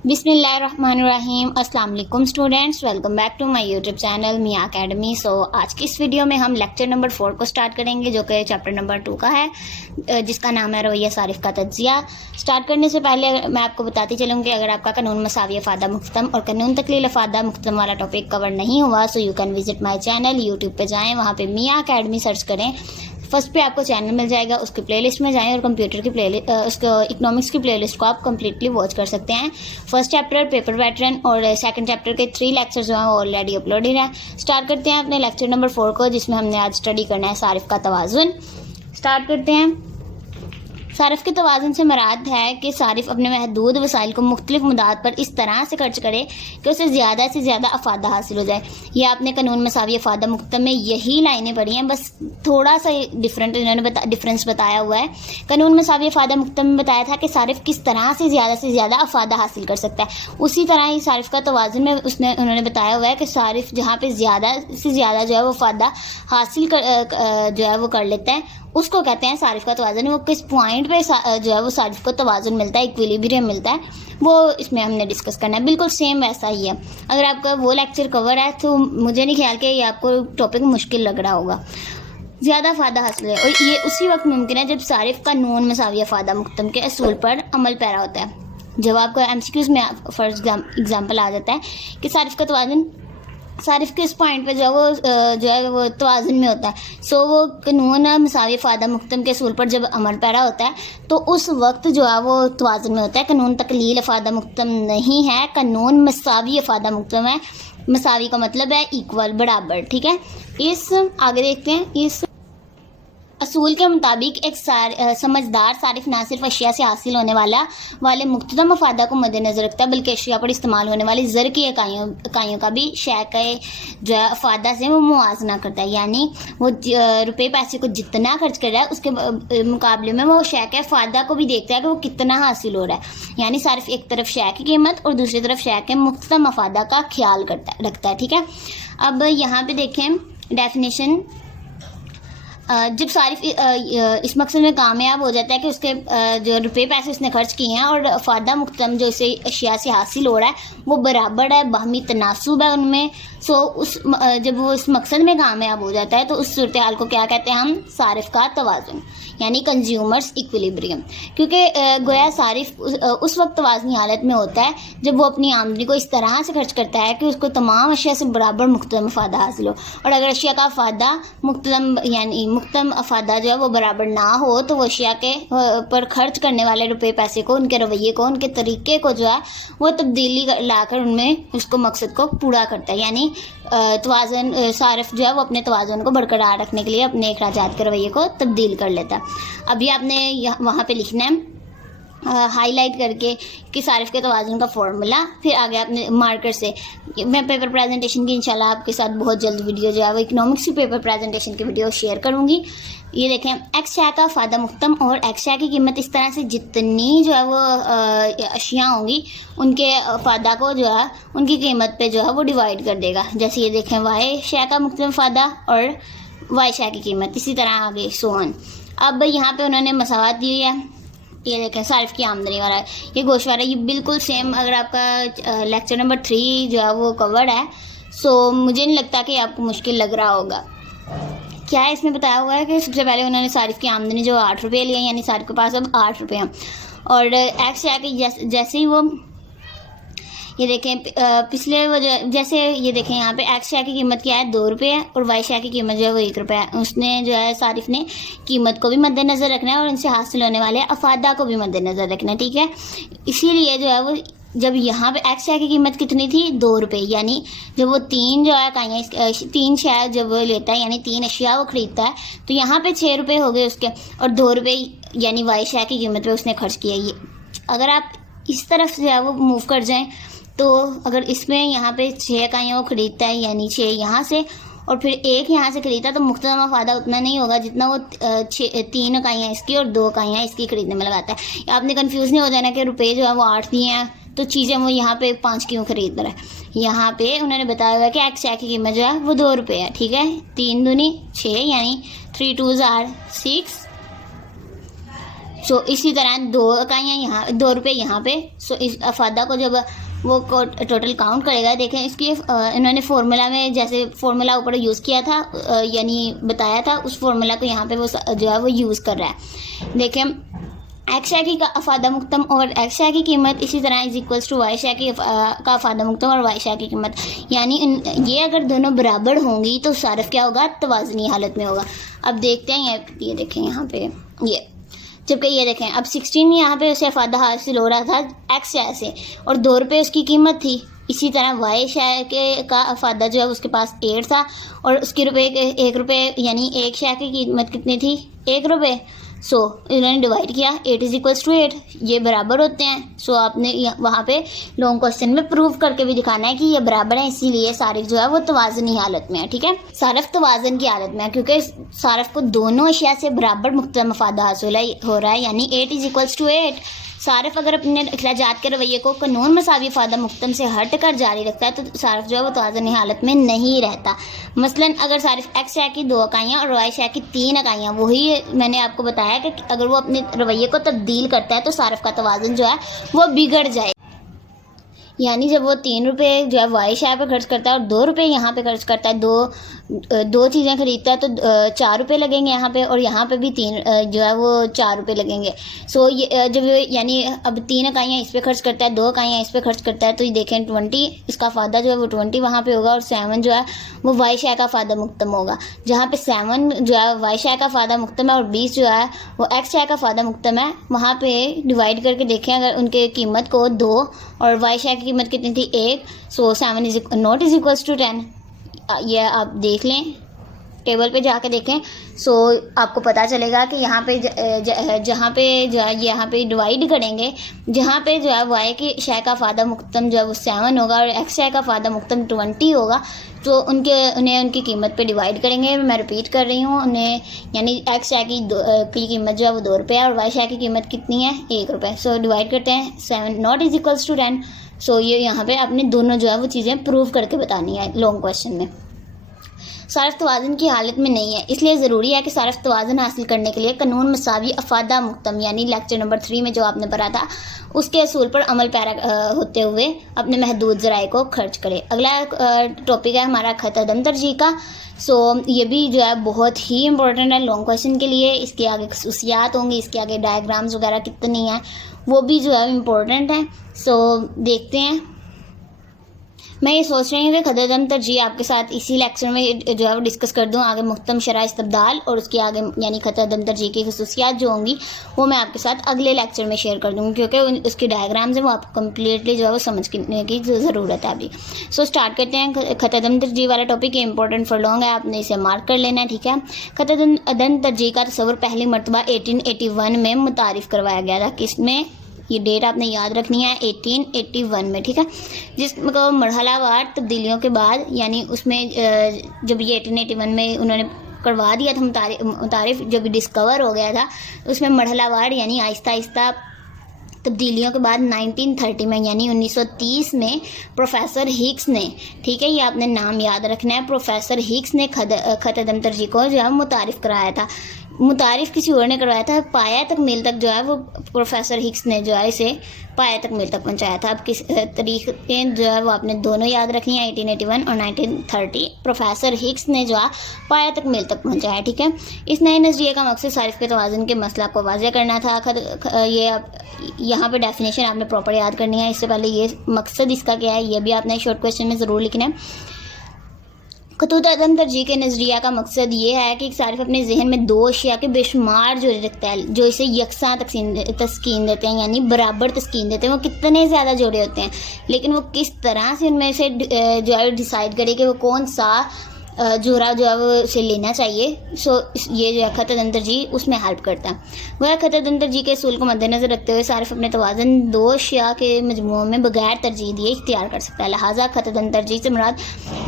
बिस्मिल्लाहिर्रहमानिर्रहीम। अस्सलाम वालेकुम students, welcome back to my YouTube channel Miyan Academy. So आज की इस वीडियो में हम लेक्चर नंबर 4 को स्टार्ट करेंगे, जो कि चैप्टर नंबर 2 का है, जिसका नाम है रवैया सारिफ का तज्जिया। स्टार्ट करने से पहले मैं आपको बताती चलूँ कि अगर आपका कानून मसावी अफादा मुख्तम और कानून तकलील अफादा मुख्तम वाला टॉपिक कवर नहीं हुआ, so you can visit my channel. YouTube पर जाएँ, वहाँ पर मियाँ अकेडमी सर्च करें, फर्स्ट पे आपको चैनल मिल जाएगा, उसकी प्लेलिस्ट में जाएं और कंप्यूटर की उसको इकोनॉमिक्स की प्लेलिस्ट को आप कंप्लीटली वॉच कर सकते हैं। फर्स्ट चैप्टर पेपर पैटर्न और सेकंड चैप्टर के 3 लेक्चर जो हैं वो ऑलरेडी अपलोडेड हैं। स्टार्ट करते हैं अपने लेक्चर नंबर 4 को, जिसमें हमने आज स्टडी करना है सारिफ का तवाज़ुन। स्टार्ट करते हैं। सारिफ के तवाज़ुन से मुराद है कि सारिफ अपने महदूद वसाइल को मुख्तलिफ मुद्दात पर इस तरह से खर्च करे कि उसे ज़्यादा से ज़्यादा अफादा हासिल हो जाए। यह आपने कानून मसावी अफादा मुख्तम में यही लाइनें पढ़ी हैं, बस थोड़ा सा डिफरेंट इन्होंने डिफरेंस बताया हुआ है। कानून मसावी अफादा मुख्तम में बताया था कि सारिफ किस तरह से ज़्यादा अफादा हासिल कर सकता है, उसी तरह ही सारिफ का तवाज़ुन में उन्होंने बताया हुआ है कि सारिफ जहाँ पर ज़्यादा से ज़्यादा जो है वो अफादा हासिल जो है वो कर लेता है, उसको कहते हैं सारिफ का तवाज़ुन। वो किस पॉइंट पे जो है वो सारिफ को तवाज़ुन मिलता है, इक्विलिब्रियम मिलता है, वो इसमें हमने डिस्कस करना है। बिल्कुल सेम वैसा ही है। अगर आपका वो लेक्चर कवर है तो मुझे नहीं ख्याल कि ये आपको टॉपिक मुश्किल लग रहा होगा। ज़्यादा फ़ायदा हासिल है, और ये उसी वक्त मुमकिन है जब सारिफ का नून मसावी फ़ायदा मुख्तम के असूल पर अमल पैरा होता है। जब आपको MCQs में फॉर एग्जाम्पल आ जाता है कि सारिफ का तवाज़ुन सारिफ के इस पॉइंट पे जो है वो तवाज़ुन में होता है, सो वो कानून मसावी फ़ायदा मुख्तम के असूल पर जब अमल पैरा होता है तो उस वक्त जो है वो तवाज़ुन में होता है। कानून तकलील फ़ायदा मुख्तम नहीं है, कानून मसावी फ़ायदा मुख्तम है। मसावी का मतलब है इक्वल, बराबर, ठीक है। इस आगे देखते हैं। इस असूल के मुताबिक एक समझदार सारिफ ना सिर्फ अशिया से हासिल होने वाले मुख्तदम मफादा को मद्देनज़र रखता है, बल्कि अशिया पर इस्तेमाल होने वाली ज़र की इकाइयों का भी शय के जो है अफादा से वो मुआजना करता है। यानी वो रुपये पैसे को जितना खर्च कर रहा है उसके मुकाबले में वो शय के अफादा को भी देखता है कि वो कितना हासिल हो रहा है। यानी सारिफ एक तरफ शय की कीमत और दूसरी तरफ शय के मुख्तदम मफादा का ख्याल रखता है, ठीक है। अब यहाँ पे देखें डेफिनेशन। जब सारिफ इस मकसद में कामयाब हो जाता है कि उसके जो रुपये पैसे उसने खर्च किए हैं और फ़ायदा मुख्तम जो इसे अशिया से हासिल हो रहा है वो बराबर है, बाहमी तनासुब है उनमें। सो जब वो इस मकसद में कामयाब हो जाता है तो उस सूरत हाल को क्या कहते हैं हम? सारिफ का तवाज़ुन, यानी कंज्यूमर्स इक्विलिब्रियम। क्योंकि गोया सारिफ उस वक्त तवाज़नी हालत में होता है जब वो अपनी आमदनी को इस तरह से खर्च करता है कि उसको तमाम अशिया से बराबर मुख्तदम फ़ायदा हासिल हो। और अगर अशिया का फ़ायदा मुख्तदम यानी मुख्तदम अफादा जो है वो बराबर ना हो तो वो अशिया के पर खर्च करने वाले रुपये पैसे को, उनके रवैये को, उनके तरीके को जो है वो तब्दीली लाकर उनमें उसको मकसद को पूरा करता है। यानी तवाज़ुन सारिफ जो है वो अपने तवाज़ुन को बरकरार रखने के लिए अपने अखराजात के रवैये को तब्दील कर लेता है। अभी आपने वहाँ पे लिखना है हाईलाइट करके कि सारिफ के तवाज़ुन का फॉर्मूला, फिर आगे आपने मार्कर से। मैं पेपर प्रेजेंटेशन की इंशाल्लाह आपके साथ बहुत जल्द वीडियो जो है वो इकोनॉमिक्स की पेपर प्रेजेंटेशन की वीडियो शेयर करूँगी। ये देखें, एक्स शय का फ़ायदा मुख्तम और एक्स शय की कीमत इस तरह से जितनी जो है वो अशिया होंगी उनके फ़ायदा को जो है उनकी कीमत पे जो है वो डिवाइड कर देगा। जैसे ये देखें वाई शय का मुख्तम फ़ायदा और वाई शय की कीमत, इसी तरह आगे सोहन। अब यहाँ पे उन्होंने मसावत दी हुई है। ये देखें सारिफ की आमदनी वाला है, ये गोश वाला, ये बिल्कुल सेम। अगर आपका लेक्चर नंबर 3 जो है वो कवर्ड है, सो मुझे नहीं लगता कि आपको मुश्किल लग रहा होगा। क्या है इसमें बताया हुआ है कि सबसे पहले उन्होंने सारिफ की आमदनी जो 8 रुपये लिया, यानी सारिफ के पास अब 8 रुपये हैं। और एक्स शय जैसे ही वो ये देखें पिछले वो जैसे ये देखें यहाँ पे एक्स शय की कीमत क्या है? 2 रुपये है, और वाई शय की कीमत जो है वो 1 रुपया है। उसने जो है सारिफ ने कीमत को भी मद्देनज़र रखना है और इनसे हासिल होने वाले अफादा को भी मद्देनज़र रखना है, ठीक है। इसीलिए जो है वो जब यहाँ पे एक्स शय की कीमत कितनी थी? 2 रुपये। यानी जब वो 3 जो है इकाइयाँ 3 शय जब वो लेता है, यानी 3 अशिया वो ख़रीदता है, तो यहाँ पे 6 रुपये हो गए उसके, और 2 रुपये यानी वाई शय की कीमत पे उसने खर्च किया। ये अगर आप इस तरफ जो है वो मूव कर जाएँ तो अगर इसमें यहाँ पे 6 इकाइयाँ वो ख़रीदता है, यानी 6 यहाँ से और फिर 1 यहाँ से ख़रीदता है, तो मुख्तदम फ़ायदा उतना नहीं होगा जितना वो 3 इकाइयाँ इसकी और 2 इकाइयाँ इसकी ख़रीदने में लगाता है। आपने कंफ्यूज नहीं हो जाना कि रुपये जो है वो 8 दिए हैं तो चीज़ें वो यहाँ पे 5 क्यों खरीद रहा है। यहाँ पे उन्होंने बताया हुआ है कि एक्स शय की कीमत जो है वो 2 रुपये है, ठीक है। 3 दूनी 6, यानी 3 2s are 6, सो इसी तरह 2 इकाइयाँ यहाँ, 2 रुपये यहाँ पे। सो इस अफादा को जब वो टोटल काउंट करेगा, देखें इसकी इन्होंने फार्मूला में जैसे फार्मूला ऊपर यूज़ किया था, यानी बताया था, उस फार्मूला को यहाँ पे वो जो है वो यूज़ कर रहा है। देखें एक्स शैकी का अफादा मुक्तम और एक्स शैकी की कीमत इसी तरह इज इक्वल्स टू वाई शैकी का अफादा मुक्तम और वाई शैकी की कीमत, यानी ये अगर दोनों बराबर होंगी तो सारफ क्या होगा, तवाज़नी हालत में होगा। अब देखते हैं ये देखें यहाँ पे, ये जबकि ये देखें अब 16 यहाँ पे उसे अफादा हासिल हो रहा था एक्स शै से और 2 रुपये उसकी कीमत थी। इसी तरह वाई शै के का अफादा जो है उसके पास 8 था और उसकी 1 रुपये, यानी एक शै की कीमत कितनी थी, 1 रुपये। सो इन्होंने डिवाइड किया, 8 इज इक्वल्स टू 8, ये बराबर होते हैं। सो आपने वहाँ पे लॉन्ग क्वेश्चन में प्रूव करके भी दिखाना है कि ये बराबर है, इसीलिए सारिफ जो है वो तवाज़नी हालत में है। ठीक है, सारफ तवाज़न की हालत में है क्योंकि सारफ को दोनों अशिया से बराबर मुख्तम अफादा हासिल हो रहा है, यानी 8 इज इक्वल्स टू 8। सारफ अगर अपने अखराजात के रवैये को कानून मसावी फ़ायदा मुख्तम से हट कर जारी रखता है तो सारफ जो है वो तवाज़ुनी हालत में नहीं रहता। मसलन अगर सारफ एक्स शै की 2 इकाइयाँ और वाई शै की 3 इकाइयाँ, वही मैंने आपको बताया कि अगर वो अपने रवैये को तब्दील करता है तो सारफ का तवाज़ुन जो है वो बिगड़ जाए। यानी जब वो 3 रुपये जो है वाई शै पे खर्च करता है और 2 रुपये यहाँ पे खर्च करता है, दो चीज़ें खरीदता है तो 4 रुपये लगेंगे यहाँ पे, और यहाँ पे भी 3 जो है वो 4 रुपये लगेंगे। सो ये जब यानी अब 3 इकाइयाँ इस पे खर्च करता है, 2 इकाइयाँ इस पे खर्च करता है, तो ये देखें 20 इसका फ़ायदा जो है वो 20 वहाँ पे होगा और 7 जो है वो वाई शै का फ़ायदा मुक्तम होगा। जहाँ पे 7 जो है वाई शै का फ़ायदा मुक्तम है और 20 जो है वो एक्स शै का फ़ायदा मुक्तम है। वहाँ पे डिवाइड करके देखें अगर उनके कीमत को 2 और वाई शै की कीमत कितनी थी 1, so 7 is not is equals to 10। ये आप देख लें, टेबल पे जाके देखें। सो आपको पता चलेगा कि यहाँ पे जहाँ पे जो है यहाँ पे डिवाइड करेंगे, जहाँ पे जो है वाई की शै का फ़ायदा मुक्तम जो है वो 7 होगा और एक्स शै का फ़ायदा मुक्तम 20 होगा, तो उन्हें उनकी कीमत पे डिवाइड करेंगे। मैं रिपीट कर रही हूँ, उन्हें यानी एक्स शै की कीमत जो है वो 2 रुपये है और वाई शै की कीमत कितनी है 1 रुपये। सो डिवाइड करते हैं, 7 नॉट इज इक्वल्स टू 10। सो ये यहाँ पे आपने दोनों जो है वो चीज़ें प्रूव करके बतानी है लॉन्ग क्वेश्चन में। सारफ तवाज़ुन की हालत में नहीं है, इसलिए ज़रूरी है कि सारफ तवाज़ुन हासिल करने के लिए कानून मसावी अफादा मुक्तम यानी लेक्चर नंबर 3 में जो आपने पढ़ा था उसके असूल पर अमल पैरा होते हुए अपने महदूद ज़राए को खर्च करें। अगला टॉपिक है हमारा खत अदम तरजीह का। सो ये भी जो है बहुत ही इंपॉर्टेंट है लॉन्ग क्वेश्चन के लिए। इसके आगे खसूसियात होंगी, इसके आगे डायग्राम्स वगैरह कितनी हैं वो भी जो है इम्पोर्टेंट है। सो देखते हैं। मैं ये सोच रही हूँ कि खत अदम तरजीह आपके साथ इसी लेक्चर में जो है वो डिस्कस कर दूँ। आगे मुख्तम शरह इस्तब्दाल और उसके आगे यानी खत अदम तरजीह की खसूसियात जो होंगी वो मैं आपके साथ अगले लेक्चर में शेयर कर दूँगी, क्योंकि उसकी डायग्राम्स हैं वो आपको कम्प्लीटली जो है वो समझने की ज़रूरत है अभी। सो स्टार्ट करते हैं। खत अदम तरजीह वाला टॉपिक इंपॉर्टेंट फॉर लॉन्ग है, आपने इसे मार्क कर लेना है, ठीक है। खत अदम तरजीह का तस्वुर पहली मरतबा 1881 में मुतारिफ़ करवाया गया था। किसमें? ये डेट आपने याद रखनी है 1881 में, ठीक है। जिसको मरहलावार तब्दीलियों के बाद यानी उसमें जब ये 1881 में उन्होंने करवा दिया था मुतारिफ़, जब डिस्कवर हो गया था उसमें मरहलावार यानी आहिस्ता आहिस्ता तब्दीलियों के बाद 1930 में यानी 1930 में प्रोफेसर हिग्स ने, ठीक है, ये आपने नाम याद रखना है, प्रोफेसर हिग्स ने खत अदम तरजीह को जो है मुतारिफ़ कराया था। मुतारिफ़ किसी और ने करवाया था, पाया तक मील तक जो है वो प्रोफेसर हिग्स ने जो है इसे पाया तक मील तक पहुंचाया था। अब किस तरीके जो है वो आपने दोनों याद रखनी है, 1881 और 1930। प्रोफेसर हिग्स ने जो है पाया तक मील तक पहुंचाया, ठीक है। इस नए नज़रिए का मकसद सारिफ के तवाज़ुन के मसला को वाज़ेह करना था। ये यहाँ पे डेफिनेशन आपने प्रॉपर याद करनी है। इससे पहले ये मकसद इसका क्या है ये भी आपने शॉर्ट क्वेश्चन में ज़रूर लिखना है। खतूत अदम तरजीह के नज़रिया का मकसद ये है कि सारिफ अपने जहन में 2 अशिया के बेशुमार जोड़े रखता है जो इसे यकसा तस्कीन देते हैं यानी बराबर तस्कीन देते हैं। वो कितने ज़्यादा जोड़े होते हैं, लेकिन वो किस तरह से उनमें से जो है डिसाइड करे कि वो कौन सा जोड़ा जो है वो उसे लेना चाहिए। सो ये जो है खत अदम तरजीह उसमें हेल्प करता है। वह खत अदम तरजीह के असूल को मद्देनज़र रखते हुए सारिफ अपने तवाज़ुन 2 अशिया के मजमूओं में बगैर तरजीह दिए इख्तियार कर सकता है। लिहाजा खत अदम तरजीह से मुराद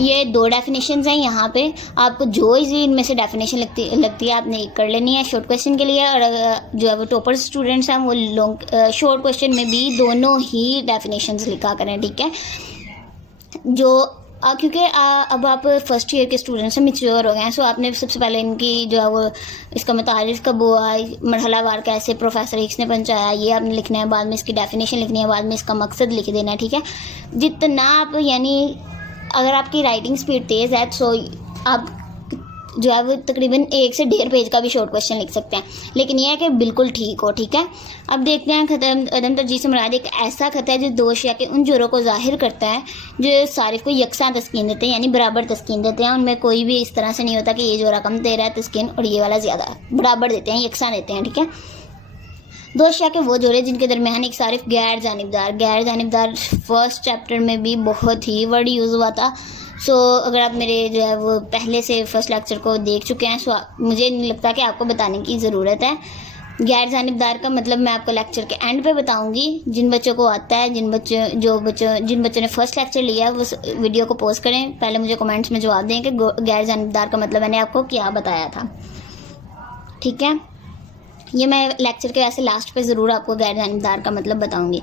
ये 2 डेफिनेशंस हैं। यहाँ पे आपको जो इजी इनमें से डेफिनेशन लगती है आपने एक कर लेनी है शॉर्ट क्वेश्चन के लिए, और जो है वो टॉपर स्टूडेंट्स हैं वो लॉन्ग शॉर्ट क्वेश्चन में भी दोनों ही डेफिनेशंस लिखा करें, ठीक है। जो क्योंकि अब आप फर्स्ट ईयर के स्टूडेंट्स हैं, मैच्योर हो गए हैं, सो आपने सबसे पहले इनकी जो है वो इसका मुतारिफ कब हुआ, मरहलावार कैसे प्रोफेसर एक्स ने पहुँचाया, ये आपने लिखना है। बाद में इसकी डेफिनेशन लिखनी है, बाद में इसका मकसद लिख देना है, ठीक है। जितना आप यानी अगर आपकी राइटिंग स्पीड तेज़ है सो आप जो है वो तकरीबन 1 से 1.5 पेज का भी शॉर्ट क्वेश्चन लिख सकते हैं, लेकिन यह है कि बिल्कुल ठीक हो, ठीक है। अब देखते हैं खत अदम तरजीह से मुराद एक ऐसा खत है जो दो अशिया के उन जोरों को जाहिर करता है जो सारिफ को यकसां तस्कीन देते हैं, यानी बराबर तस्कीन देते हैं। उनमें कोई भी इस तरह से नहीं होता कि ये जोरा कम दे रहा है तस्कीन और ये वाला ज़्यादा है, बराबर देते हैं, यकसां देते हैं, ठीक है। दो अशिया के वो जोड़े जिनके दरमियान एक सारिफ गैर जानिबदार फर्स्ट चैप्टर में भी बहुत ही वर्ड यूज़ हुआ था। सो अगर आप मेरे जो है वो पहले से फर्स्ट लेक्चर को देख चुके हैं सो मुझे नहीं लगता कि आपको बताने की ज़रूरत है। गैर जानिबदार का मतलब मैं आपको लेक्चर के एंड पे बताऊंगी। जिन बच्चों को आता है, जिन बच्चों ने फर्स्ट लेक्चर लिया है वो वीडियो को पॉज करें, पहले मुझे कमेंट्स में जवाब दें कि गैर जानिबदार का मतलब मैंने आपको क्या बताया था, ठीक है। ये मैं लेक्चर के वैसे लास्ट पे ज़रूर आपको गैर जानिबदार का मतलब बताऊंगी।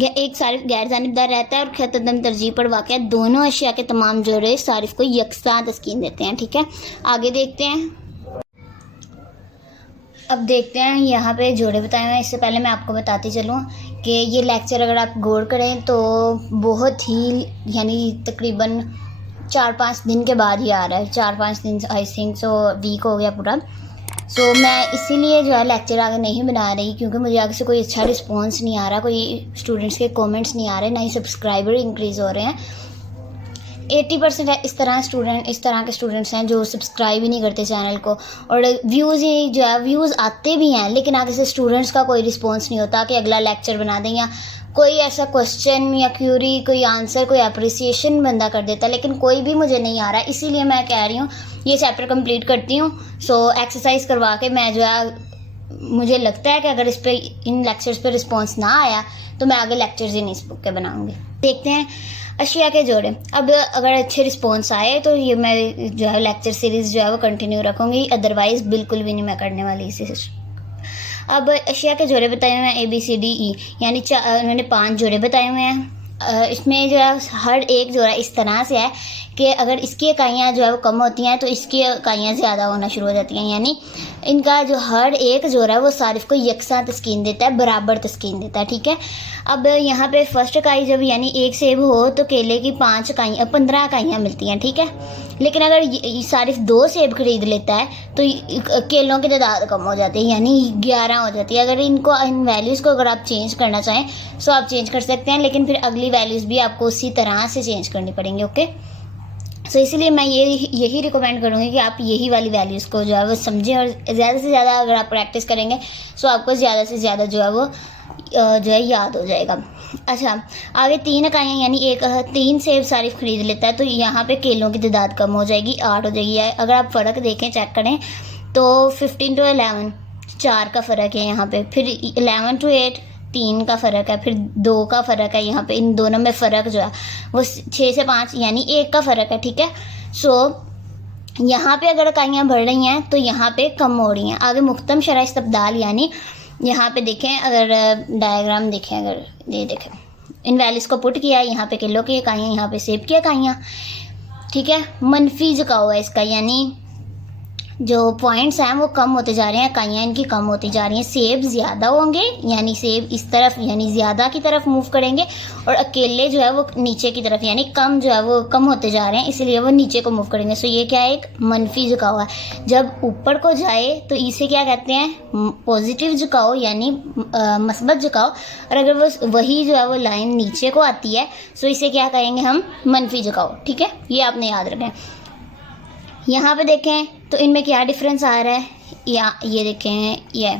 एक सारिफ गैर जानिबदार रहता है और खत अदम तरजीह पर वाक़या दोनों अशिया के तमाम जोड़े सारिफ को यकसां तस्कीन देते हैं, ठीक है। आगे देखते हैं। अब देखते हैं यहाँ पे जोड़े बताए हुए हैं। इससे पहले मैं आपको बताती चलूँ कि ये लेक्चर अगर आप गौर करें तो बहुत ही यानी तकरीबन 4-5 दिन के बाद ही आ रहा है, 4-5 दिन आई थिंक सो वीक हो गया पूरा। सो मैं इसीलिए जो है लेक्चर आगे नहीं बना रही क्योंकि मुझे आगे से कोई अच्छा रिस्पॉन्स नहीं आ रहा, कोई स्टूडेंट्स के कमेंट्स नहीं आ रहे, ना ही सब्सक्राइबर इंक्रीज़ हो रहे हैं। 80% इस तरह के स्टूडेंट्स हैं जो सब्सक्राइब ही नहीं करते चैनल को, और व्यूज़ ही जो है व्यूज़ आते भी हैं लेकिन आगे से स्टूडेंट्स का कोई रिस्पॉन्स नहीं होता कि अगला लेक्चर बना दें या कोई ऐसा क्वेश्चन या क्यूरी, कोई आंसर, कोई अप्रिसिएशन बंदा कर देता, लेकिन कोई भी मुझे नहीं आ रहा। इसीलिए मैं कह रही हूँ ये चैप्टर कंप्लीट करती हूँ। सो एक्सरसाइज करवा के मैं जो है मुझे लगता है कि अगर इस पे इन लेक्चर्स पे रिस्पॉन्स ना आया तो मैं आगे लेक्चर्स ही नहीं इस बुक के बनाऊँगी। देखते हैं अशिया के जोड़े। अब अगर अच्छे रिस्पॉन्स आए तो ये मैं जो है लेक्चर सीरीज़ जो है वो कंटिन्यू रखूँगी, अदरवाइज़ बिल्कुल भी नहीं मैं करने वाली इसे। अब अशिया के जोड़े बताए हुए हैं ABCDE, यानी उन्होंने 5 जोड़े बताए हुए हैं। इसमें जो है हर एक जोड़ा इस तरह से है कि अगर इसकी इकाइयाँ जो है वो कम होती हैं तो इसकी इकाइयाँ ज़्यादा होना शुरू हो जाती हैं, यानी इनका जो हर एक जोड़ा है वो सारिफ को यकसां तस्कीन देता है, बराबर तस्कीन देता है, ठीक है। अब यहाँ पे फर्स्ट इकाई जब यानी 1 सेब हो तो केले की 15 इकाइयाँ मिलती हैं, ठीक है। लेकिन अगर सारिफ 2 सेब खरीद लेता है तो केलों की तादाद कम हो जाती है, यानी 11 हो जाती है। अगर इन वैल्यूज़ को अगर आप चेंज करना चाहें तो आप चेंज कर सकते हैं, लेकिन फिर अगली वैल्यूज़ भी आपको उसी तरह से चेंज करनी पड़ेंगी, ओके। सो इसलिए मैं यही रिकमेंड करूँगी कि आप यही वाली वैल्यूज़ को जो है वो समझें और ज़्यादा से ज़्यादा अगर आप प्रैक्टिस करेंगे तो आपको ज़्यादा से ज़्यादा जो है वो जो है याद हो जाएगा। अच्छा, आगे 3 इकाइयाँ यानी 3 सेब सारिफ खरीद लेता है तो यहाँ पे केलों की तादाद कम हो जाएगी, 8 हो जाएगी। अगर आप फ़र्क देखें, चेक करें तो 15 to 11 4 का फ़र्क है यहाँ पे, फिर 11 to 8 3 का फ़र्क है, फिर 2 का फ़र्क है। यहाँ पे इन दोनों में फ़र्क जो है वो 6 से 5 यानी 1 का फ़र्क है, ठीक है। सो यहाँ पे अगर इकाइयाँ बढ़ रही हैं तो यहाँ पे कम हो रही हैं। आगे मुख्तम शरह इस्तब्दाल, यानी यहाँ पे देखें, अगर डायग्राम देखें, अगर ये देखें इन वैल्यूज़ को पुट किया, यहाँ पे किलो की इकाइयाँ, यहाँ पे सेब की इकाइयाँ, ठीक है। मनफी झुकाव है इसका, यानी जो पॉइंट्स हैं वो कम होते जा रहे हैं, इकाइयाँ इनकी कम होती जा रही हैं। सेब ज़्यादा होंगे यानी सेब इस तरफ यानी ज़्यादा की तरफ मूव करेंगे, और अकेले जो है वो नीचे की तरफ यानी कम जो है वो कम होते जा रहे हैं, इसलिए वो नीचे को मूव करेंगे। सो ये क्या है, एक मनफी झुकाव है। जब ऊपर को जाए तो इसे क्या कहते हैं, पॉजिटिव झुकाव यानी मस्बत झुकाव, और अगर वो वही जो है वो लाइन नीचे को आती है तो इसे क्या कहेंगे हम, मनफी झुकाव, ठीक है। ये आपने याद रखें। यहाँ पे देखें तो इनमें क्या डिफरेंस आ रहा है, या ये देखें ये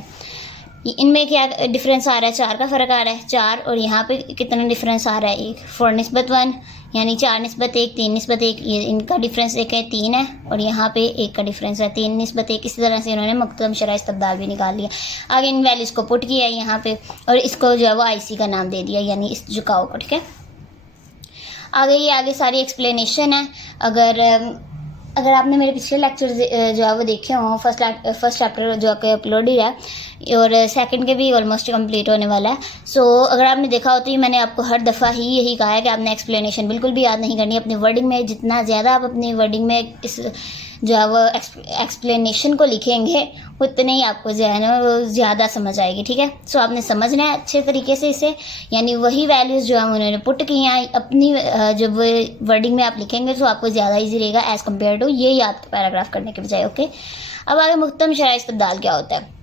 इनमें क्या डिफरेंस आ रहा है, 4 का फ़र्क आ रहा है, 4, और यहाँ पे कितना डिफरेंस आ रहा है, 1 4:1 यानी 4:1 3:1, ये इनका डिफरेंस एक है 3 है, और यहाँ पे 1 का डिफरेंस है 3:1। इसी तरह से इन्होंने मुख्तम शरह इस्तब्दाल भी निकाल लिया। आगे इन वैल्यूज़ को पुट किया यहाँ पे और इसको जो है वो IC का नाम दे दिया, यानी इस झुकाव को, ठीक है। आगे सारी एक्सप्लेनेशन है। अगर अगर आपने मेरे पिछले लेक्चर जो है वो देखे हों, फर्स्ट चैप्टर जो कि अपलोड ही है और सेकंड के भी ऑलमोस्ट कंप्लीट होने वाला है। सो अगर आपने देखा हो तो मैंने आपको हर दफ़ा ही यही कहा है कि आपने एक्सप्लेनेशन बिल्कुल भी याद नहीं करनी। अपनी वर्डिंग में जितना ज़्यादा आप अपनी वर्डिंग में इस जो है वो एक्सप्लेनेशन को लिखेंगे उतने ही आपको जो है ना वो ज़्यादा समझ आएगी, ठीक है। सो आपने समझना है अच्छे तरीके से इसे, यानी वही वैल्यूज़ जो हम उन्होंने पुट की हैं अपनी जब वर्डिंग में आप लिखेंगे तो आपको ज़्यादा ईजी रहेगा एज़ कम्पेयर टू ये याद पैराग्राफ करने के बजाय, ओके। अब आगे मुख्तम शरह इस्तिबदाल क्या होता है।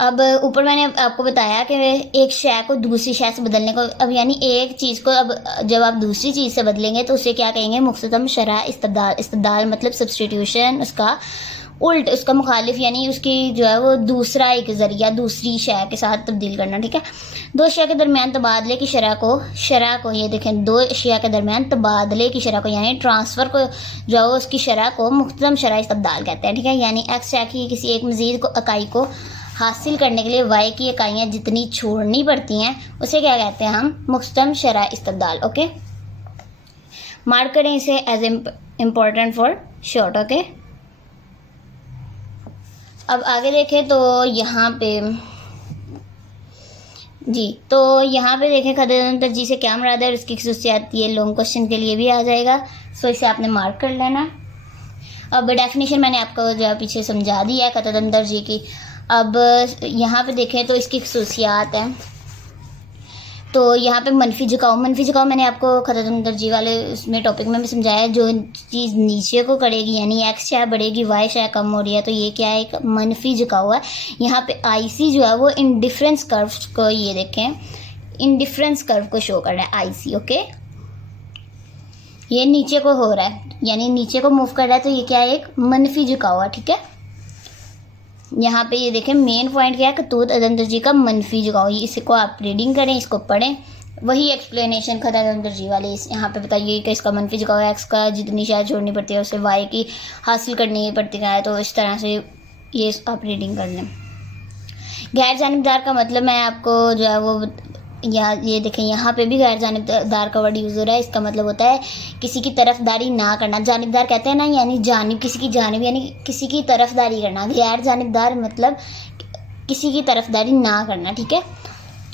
अब ऊपर मैंने आपको बताया कि एक शय को दूसरी शय से बदलने को, अब यानी एक चीज़ को अब जब आप दूसरी चीज़ से बदलेंगे तो उसे क्या कहेंगे, मुख्तम शरह इस्तिबदाल। इस्तिबदाल मतलब सब्सटीट्यूशन, उसका उल्ट, उसका मुखालिफ, यानी उसकी जो है वो दूसरा एक ज़रिया दूसरी शय के साथ तब्दील करना, ठीक है। दो शय के दरमियान तबादले की शरह को ये देखें, दो शय के दरमियान तबादले की शरह को यानी ट्रांसफ़र को जो है उसकी शरह को मुख्तम शरह इस्तिबदाल कहते हैं, ठीक है। यानी एक्स शय की किसी एक मज़ीद इकाई को हासिल करने के लिए वाई की इकाइयाँ जितनी छोड़नी पड़ती हैं उसे क्या कहते हैं हम, मुख्तम शरह इस्तिबदाल, ओके। मार्क करें इसे as important for short, okay. अब आगे देखें तो यहाँ पे जी, तो यहाँ पे देखें खदर तरजीह से क्या मुराद है और इसकी खसूसियात, ये लॉन्ग क्वेश्चन के लिए भी आ जाएगा, सो इसे आपने मार्क कर लेना। अब डेफिनेशन मैंने आपको जो है पीछे समझा दी है खदर तरजीह की। अब यहाँ पे देखें तो इसकी खसूसियात हैं, तो यहाँ पे मनफी झुकाव मैंने आपको खदर तरजीह वाले उसमें टॉपिक में भी समझाया। जो चीज़ नीचे को करेगी यानी एक्स शय बढ़ेगी वाई शय कम हो रही है, तो ये क्या है, एक मनफी झुकाव है। यहाँ पे आईसी जो है वो इंडिफरेंस कर्व को, ये देखें इंडिफरेंस कर्व को शो कर रहा है आईसी, ओके। ये नीचे को हो रहा है यानी नीचे को मूव कर रहा है, तो ये क्या है, एक मनफी झुकाव है, ठीक है। यहाँ पे ये देखें मेन पॉइंट क्या है, खतूत अदम तरजीह का मनफी झुकाव। इसको आप रीडिंग करें, इसको पढ़ें, वही एक्सप्लेनेशन खदर अदम तरजीह वाले यहाँ पे बताइए कि इसका मनफी झुकाव है, एक्स का जितनी शायद छोड़नी पड़ती है उसे वाई की हासिल करनी पड़ती है, तो इस तरह से ये आप रीडिंग कर लें। गैर जानिबदार का मतलब मैं आपको जो है वो ये देखें यहाँ पे भी गैर जानिबदार का वर्ड यूज़ हो रहा है। इसका मतलब होता है किसी की तरफदारी ना करना। जानिबदार कहते हैं ना, यानी जानिब, किसी की जानिब यानी किसी की तरफदारी करना। गैर जानिबदार मतलब किसी की तरफदारी ना करना, ठीक है।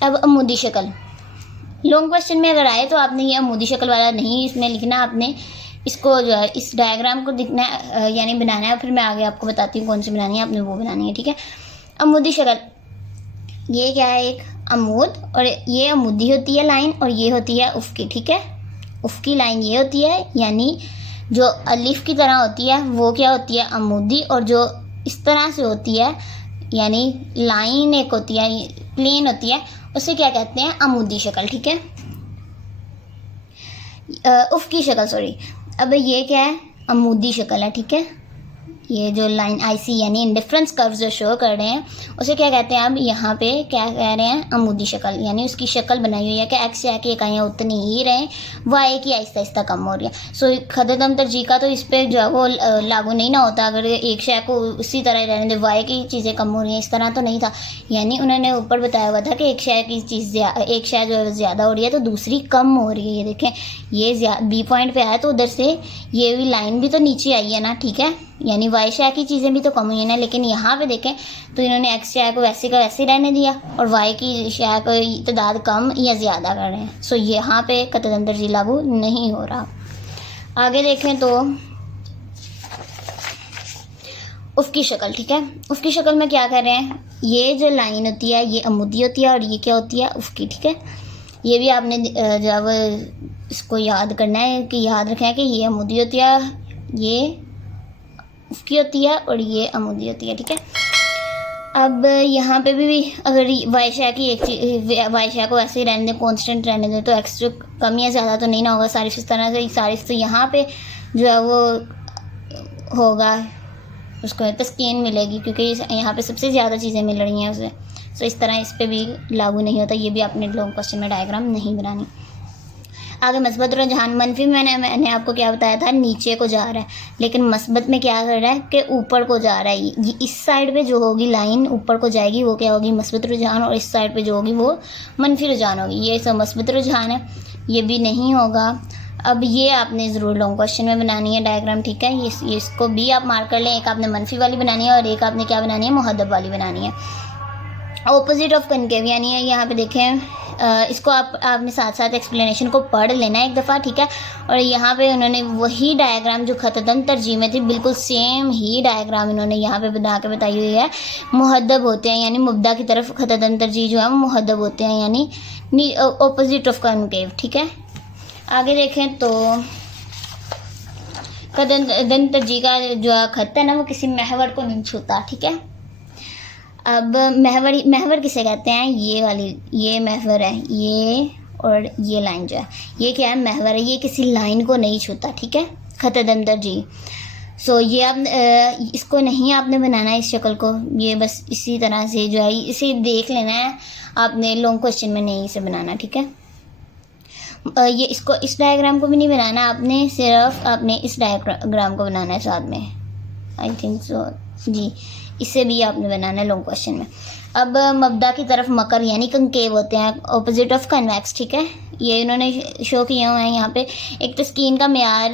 अब अमूदी शक्ल, लॉन्ग क्वेश्चन में अगर आए तो आपने ये अमूदी शक्ल वाला नहीं इसमें लिखना, आपने इसको जो है इस डायग्राम को दिखना है यानी बनाना है, फिर मैं आगे आपको बताती हूँ कौन सी बनानी है, आपने वो बनानी है, ठीक है। अमूदी शक्ल, ये क्या है, एक अमूद, और ये अमूदी होती है लाइन और ये होती है उफ़की, ठीक है। उफ़की लाइन ये होती है यानी जो अलिफ की तरह होती है वो क्या होती है, अमूदी, और जो इस तरह से होती है यानी लाइन एक होती है प्लेन होती है उसे क्या कहते हैं, अमूदी शक्ल, ठीक है। उफ़की शक्ल, सॉरी, अब ये क्या है, अमूदी शक्ल है, ठीक है। ये जो लाइन आईसी यानी इंडिफरेंस कर्व जो शो कर रहे हैं उसे क्या कहते हैं, अब यहाँ पे क्या कह रहे हैं, अमूदी शक्ल, यानी उसकी शक्ल बनाई हुई है कि एक्स शय की इकाइयाँ उतनी ही रहें, वाई की आहिस्ता आहिस्ता कम हो रही है। सो खदर अदम तरजीह का तो इस पर जो है वो लागू नहीं ना होता, अगर एक शय को उसी तरह रहने दे, वाई की चीज़ें कम हो रही हैं, इस तरह तो नहीं था। यानी उन्होंने ऊपर बताया हुआ था कि एक शय की चीज़ एक शय जो है ज़्यादा हो रही है तो दूसरी कम हो रही है। ये देखें, ये बी पॉइंट पे आया तो उधर से ये भी लाइन भी तो नीचे आई है ना, ठीक है, यानी वाई शय की चीज़ें भी तो कम हुई है ना। लेकिन यहाँ पे देखें तो इन्होंने एक्स शय को वैसे का वैसे रहने दिया और वाई की शय को तादाद कम या ज़्यादा कर रहे हैं। सो यहाँ पे खदर अदम तरजीह लागू नहीं हो रहा। आगे देखें तो उफ़की शक्ल, ठीक है। उफ़की शक्ल में क्या कर रहे हैं, ये जो लाइन होती है ये अमूदी होती है और ये क्या होती है, उफ़की, ठीक है। ये भी आपने जब इसको याद करना है कि याद रखें कि ये अमूदी होती है, ये उफ़की होती है और ये अमूदी होती है, ठीक है। अब यहाँ पे भी अगर वाई शय की एक चीज़, वाई शय को ऐसे ही रहने दें, कॉन्स्टेंट रहने दें, तो एक्स जो कम या ज़्यादा तो नहीं ना होगा, सारिफ इस तरह से सारिफ, तो यहाँ पे जो है वो होगा, उसको तस्कीन मिलेगी क्योंकि यहाँ पे सबसे ज़्यादा चीज़ें मिल रही हैं उसे। तो इस तरह इस पर भी लागू नहीं होता, ये भी आपने लॉन्ग क्वेश्चन में डायग्राम नहीं बनानी। आगे मस्बत रुझान, मनफी में मैंने आपको क्या बताया था, नीचे को जा रहा है, लेकिन मस्बत में क्या कर रहा है कि ऊपर को जा रहा है। ये इस साइड पे जो होगी लाइन ऊपर को जाएगी वो क्या होगी, मस्बत रुझान, और इस साइड पे जो होगी वो मनफी रुझान होगी। ये सब मस्बत रुझान है, ये भी नहीं होगा। अब ये आपने ज़रूर लॉन्ग क्वेश्चन में बनानी है डायग्राम, ठीक है। ये इसको भी आप मार्क कर लें। एक आपने मनफी वाली बनानी है और एक आपने क्या बनानी है, मुहद्दब वाली बनानी है। ऑपोजिट ऑफ कनकेव यानी यहाँ पे देखें, इसको आपने साथ साथ एक्सप्लेनेशन को पढ़ लेना है एक दफ़ा, ठीक है। और यहाँ पे उन्होंने वही डायग्राम जो खतदम तरजीह में थी, बिल्कुल सेम ही डायग्राम इन्होंने यहाँ पे बना के बताई हुई है। मुहद्दब होते हैं यानी मुब्दा की तरफ खतदम तरजीह जो है वो मुहद्दब होते हैं यानी ऑपोजिट ऑफ कनकेव, ठीक है। आगे देखें तो खतदम तरजीह का जो खत है ना वो किसी महवर को नहीं छूता, ठीक है। अब महवर किसे कहते हैं, ये महवर है, ये और ये लाइन जो है ये क्या है, महवर है। ये किसी लाइन को नहीं छूता, ठीक है, खतदम तरजीह। सो ये आप इसको नहीं आपने बनाना है इस शक्ल को, ये बस इसी तरह से जो है इसे देख लेना है आपने, लॉन्ग क्वेश्चन में नहीं इसे बनाना, ठीक है। ये इसको इस डायग्राम को भी नहीं बनाना आपने, सिर्फ आपने इस डायग्राम को बनाना है साथ में, आई थिंक सो जी। इसे भी आपने बनाना है लॉन्ग क्वेश्चन में। अब मब्दा की तरफ मकर यानी कंकेव होते हैं, ऑपोजिट ऑफ कन्वेक्स, ठीक है। ये इन्होंने शो किए हुए हैं यहाँ पे। एक तस्कीन का मेयार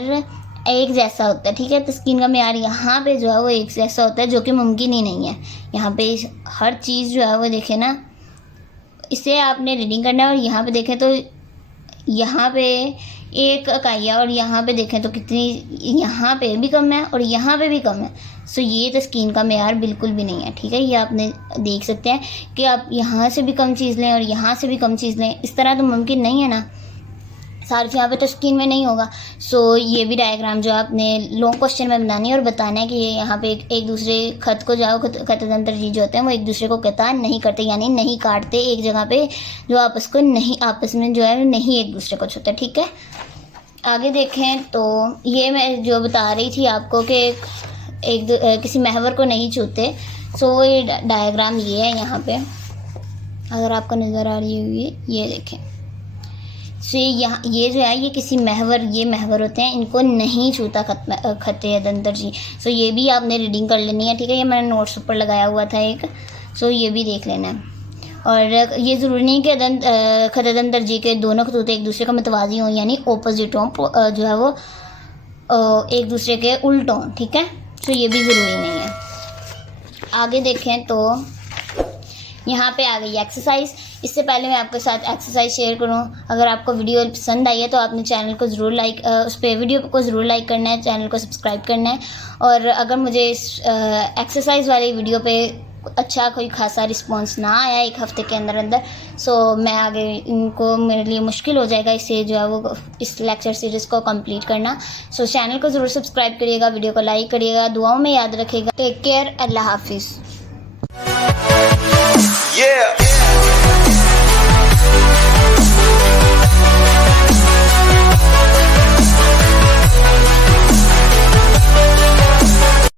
एक जैसा होता है, ठीक है। तस्कीन का मेयार यहाँ पे जो है वो एक जैसा होता है, जो कि मुमकिन ही नहीं है। यहाँ पे हर चीज़ जो है वो देखें ना, इसे आपने रीडिंग करना है। और यहाँ पे देखें तो यहाँ पे एक इकाई है और यहाँ पे देखें तो कितनी, यहाँ पे भी कम है और यहाँ पे भी कम है। सो ये तस्कीन का मेयार बिल्कुल भी नहीं है, ठीक है। ये आपने देख सकते हैं कि आप यहाँ से भी कम चीज़ लें और यहाँ से भी कम चीज़ लें, इस तरह तो मुमकिन नहीं है ना, सार्फ यहाँ पे तस्कीन में नहीं होगा। सो ये भी डायग्राम जो आपने लॉन्ग क्वेश्चन में बनानी है और बताना है कि ये यहाँ पे एक दूसरे खत को जाओ खतदम तरजीह जो होते हैं वो एक दूसरे को कता नहीं करते, यानी नहीं काटते एक जगह पे, जो आपस में जो है नहीं एक दूसरे को छूते, ठीक है। आगे देखें तो ये मैं जो बता रही थी आपको कि किसी महवर को नहीं छूते। सो ये डायग्राम ये है यहाँ पे, अगर आपको नज़र आ रही होगी, ये देखें। सो यहाँ ये जो है ये किसी महवर होते हैं, इनको नहीं छूता खतदम तरजीह। सो ये भी आपने रीडिंग कर लेनी है, ठीक है। ये मैंने नोट्स ऊपर लगाया हुआ था एक, सो ये भी देख लेना है। और ये ज़रूरी नहीं कि खतदम तरजीह के दोनों खतूत एक दूसरे का मतवाज़ी हों, यानी ऑपोजिट हों, जो है वो एक दूसरे के उल्ट हों, ठीक है। तो ये भी ज़रूरी नहीं है। आगे देखें तो यहाँ पे आ गई एक्सरसाइज। इससे पहले मैं आपके साथ एक्सरसाइज शेयर करूँ, अगर आपको वीडियो पसंद आई है तो आपने चैनल को ज़रूर उस पर वीडियो को ज़रूर लाइक करना है, चैनल को सब्सक्राइब करना है। और अगर मुझे इस एक्सरसाइज वाली वीडियो पे अच्छा कोई खासा रिस्पांस ना आया एक हफ़्ते के अंदर, सो मैं आगे इनको मेरे लिए मुश्किल हो जाएगा इसे जो है वो इस लेक्चर सीरीज़ को कंप्लीट करना। सो चैनल को ज़रूर सब्सक्राइब करिएगा, वीडियो को लाइक करिएगा, दुआओं में याद रखिएगा। टेक केयर, अल्लाह हाफिज़। Yeah.